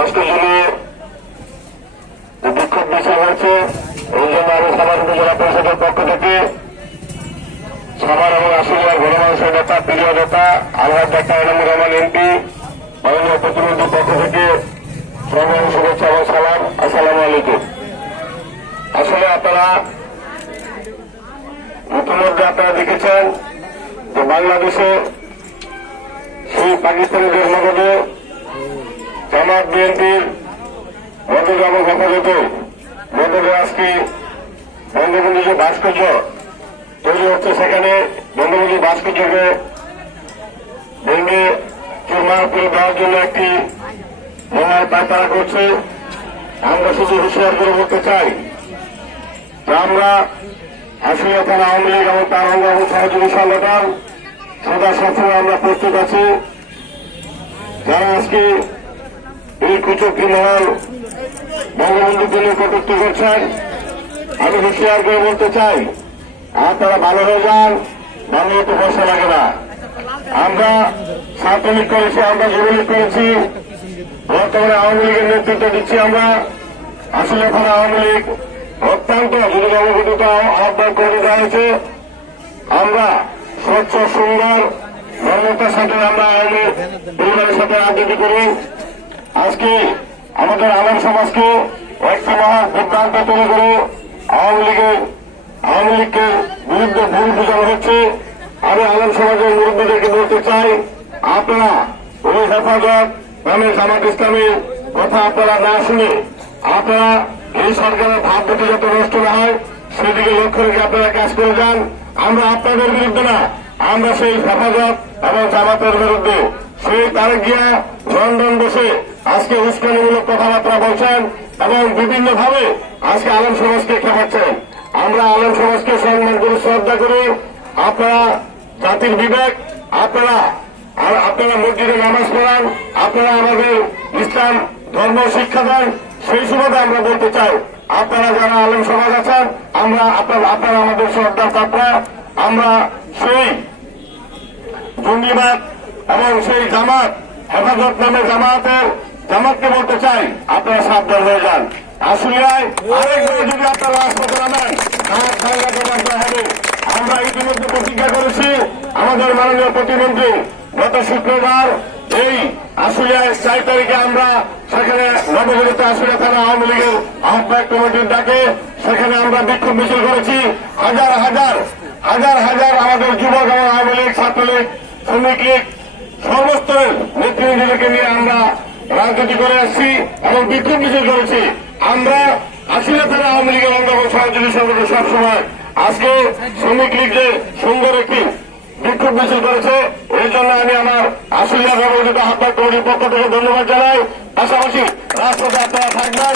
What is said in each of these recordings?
ভাস্কর্য নিয়ে বিক্ষোভ মিছিল হয়েছে। এই জন্য আমি সাভার উপজেলা পরিষদের পক্ষ থেকে সাভার এবং আশুলিয়ার গণমানুষের নেতা, প্রিয় নেতা আলহাজ ডাক্তার এনামুর রহমান এমপি, মাননীয় প্রতিমন্ত্রীর পক্ষ থেকে সংগ্রামী শুভেচ্ছা এবং সালাম। আসসালামু আলাইকুম। আসলে আপনারা ইতিমধ্যে দেখেছেন যে বাংলাদেশে সেই পাকিস্তানিদের মদদে জামাত বিএনপির মদদে এবং হেফাজতে মদদে আজকে বঙ্গবন্ধু যে ভাস্কর্য তৈরি হচ্ছে, সেখানে বঙ্গবন্ধু ভাস্কর্যকে ভেঙে চুরমার করে দেওয়ার জন্য একটি মহা পায়তারা করছে। আমরা শুধু হুঁশিয়ার করে বলতে চাই যে আমরা আশুলিয়া থানা আওয়ামী লীগ এবং তার অঙ্গ এবং সহযোগী সংগঠন সদা সবসময় আমরা প্রস্তুত আছি। যারা আজকে এই কুচক্রী মহল বঙ্গবন্ধুকে নিয়ে কটূক্তি করছেন, আমি হুঁশিয়ার করে বলতে চাই আপনারা ভালো হয়ে যান, ভালো হতে পয়সা লাগে না। আমরা ছাত্রলীগ করেছি, আমরা যুবলীগ করেছি, বর্তমানে আওয়ামী লীগের নেতৃত্ব দিচ্ছি আমরা। আসলে এখন আওয়ামী লীগ অত্যন্ত যদি গণগঠিত আহ্বান করে দেওয়া হয়েছে। আমরা স্বচ্ছ সুন্দর ধর্মতার সাথে আমরা আওয়ামী পরিবারের সাথে রাজনীতি করি। আজকে আমাদের আলেম সমাজকে একটি মহা বিভ্রান্ত তৈরি করে আওয়ামী লীগকে বিরুদ্ধে ভুল বোঝানো হচ্ছে। আমি আলেম সমাজের মুরব্বীদেরকে বলতে চাই, আপনারা ওই হেফাজত নামে জামাত ইসলামের কথা আপনারা না শুনে আপনারা এই সরকারের ভাব গতি যাতে নষ্ট না হয় সেদিকে লক্ষ্য রেখে আপনারা কাজ করে যান। আমরা আপনাদের বিরুদ্ধে না, আমরা সেই হেফাজত এবং জামাতের বিরুদ্ধে। সেই তার গিয়া লন্ডন বসে আজকে উস্কানিমূলক কথাবার্তা বলছেন এবং বিভিন্নভাবে আজকে আলেম সমাজকে খেপাচ্ছেন। আমরা আলেম সমাজকে সম্মান করি, শ্রদ্ধা করি। আপনারা জাতির বিবেক, আপনারা মসজিদে নামাজ পড়ান, আপনারা আমাদের ইসলাম ধর্ম শিক্ষা দেন। সেই সুবাদে আমরা বলতে চাই, আপনারা যারা আলেম সমাজ আছেন, আপনারা আমাদের শ্রদ্ধার পাত্র। আমরা সেই জঙ্গিবাদ এবং সেই জামাত হেফাজত নামে জামাতকে বলতে চাই, আপনারা সাবধান হয়ে যান। আশুলিয়ায় আরেকবার যদি আপনারা রাজপথে নামেন, হবে। আমরা ইতিমধ্যে প্রতিজ্ঞা করেছি, আমাদের মাননীয় প্রতিমন্ত্রী গত শুক্রবার এই আশুলিয়ায় 4 তারিখে আমরা সেখানে নবগঠিত আশুলিয়া থানা আওয়ামী লীগের আহ্বায়ক কমিটির ডাকে সেখানে আমরা বিক্ষোভ মিছিল করেছি। হাজার হাজার আমাদের যুবক এবং আওয়ামী লীগ, ছাত্রলীগ, শ্রমিক লীগ সর্বস্তরের নেতৃবৃন্দকে নিয়ে আমরা রাজনীতি করে আসছি এবং বিক্ষোভ মিছিল করেছি। আমরা আশুলিয়া থানা আওয়ামী লীগের অঙ্গ এবং সহযোগী সংগঠন সবসময় আজকে শ্রমিক লীগ যে সুন্দর একটি বিক্ষোভ মিছিল করেছে, এই জন্য আমি আমার আশুলিয়া নবগঠিত আহ্বায়ক কমিটির পক্ষ থেকে ধন্যবাদ জানাই। পাশাপাশি রাজপথে আপনারা থাকবেন,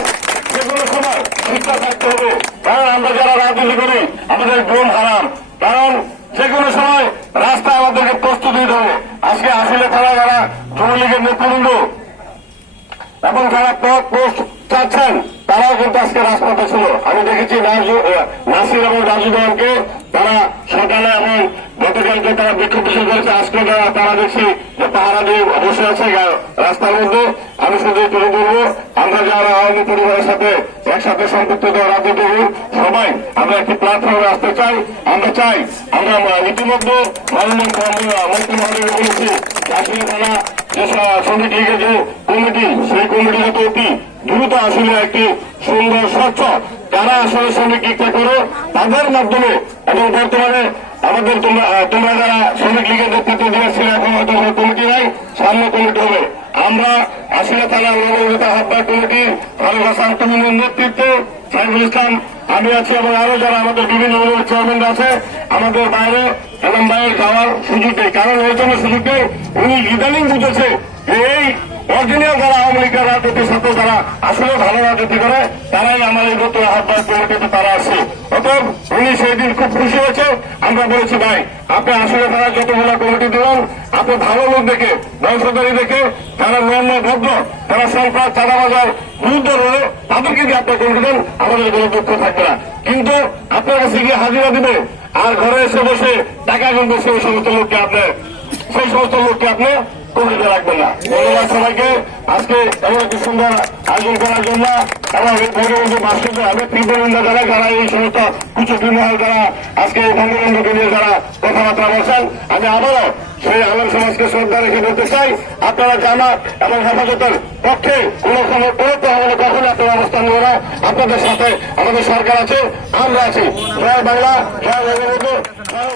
যেগুলো সময় শিক্ষা থাকতে হবে, কারণ আমরা যারা রাজনীতি করি আমাদের ঘুম হারাম, কারণ যে কোনো সময় রাস্তা আমাদেরকে প্রস্তুত দিতে হবে। আজকে আশুলিয়া থানা যারা যুবলীগের নেতৃবৃন্দ এবং যারা পোস্ট চাচ্ছেন তারাও কিন্তু আজকে রাজপথে ছিল। আমি দেখেছি নাসির এবং রাজু দেওয়ানকে তারা সকালে এবং গতকালকে তারা বিক্ষোভ মিছিল করেছে। আজকে তারা দেখছি যে পাহারা দিয়ে বসে আছে রাস্তার মধ্যে। আমি শুধু তুলে ধরবো, আমরা যারা আওয়ামী পরিবারের সাথে একসাথে সম্পৃক্ত রাজনীতি সবাই আমরা একটি প্ল্যাটফর্মে আসতে চাই। আমরা ইতিমধ্যে মাননীয় মন্ত্রী মহোদয়কে বলেছি আশুলিয়া থানা যে শ্রমিক লীগের যে কমিটি, সেই কমিটি যাতে অতি দ্রুত আসলে একটি সুন্দর স্বচ্ছ যারা আসলে শ্রমিক লীগটা করো তাদের মাধ্যমে, এবং বর্তমানে আমাদের তোমরা যারা শ্রমিক লীগের নেতৃত্ব দিয়েছিল এখন হয়তো কোনো কমিটি নাই, সামনে কমিটি হবে। আমরা আশুলিয়া থানা নবগঠিত আহ্বায়ক কমিটি ফারুক হাসান তুমিনের নেতৃত্বে সাইফুল ইসলাম আমি আছি এবং আরো যারা আমাদের বিভিন্ন চেয়ারম্যান আছে আমাদের বাইরে এলাম ভাইয়ের যাওয়ার সুযোগ নেই। কারণ এই জন্য সুযোগ নেই, উনি ইদানিং বুঝেছে এই অরিজিনাল যারা আওয়ামী লীগের রাজনীতির সাথে যারা আসলে ভালো রাজনীতি করে তারাই আমার এই নতুন আহ্বায়ক কমিটিতে তারা আছে। অতএব উনি সেই দিন খুব খুশি হয়েছে। আমরা বলেছি ভাই আপনি আসলে তারা যতগুলো কমিটি দিলেন আপনি ভালো লোক দেখে, বংশধারী দেখে, যারা নিয়ম ভদ্র, যারা সরকার চাঁদাবাজার বিরুদ্ধে রয়ে তাদেরকে দিয়ে আপনার কমিটি দেন, আমাদের কোনো দুঃখ থাকবে না। কিন্তু আপনার কাছে গিয়ে হাজিরা দিবে আর ঘরে এসে বসে টাকা গুনবে সেই সমস্ত লোককে আপনি কমিতে রাখবেন না। ধন্যবাদ সবাইকে আজকে এমন একটি সুন্দর আয়োজন করার জন্য এবং এই বঙ্গবন্ধু ভাস্কর্য আমি তীব্র নিন্দা জানাই যারা এই সমস্ত কুচুকি মহল যারা আজকে এই বঙ্গবন্ধুকে নিয়ে যারা কথাবার্তা বলছেন। আমি আবারও সেই আলেম সমাজকে শ্রদ্ধা রেখে বলতে চাই, আপনারা জামাত এবং হেফাজতের পক্ষে কোন কখনো আপনারা অবস্থান নেব না। আপনাদের সাথে আমাদের সরকার আছে, আমরা আছি। জয় বাংলা, জয় বঙ্গবন্ধু, জয়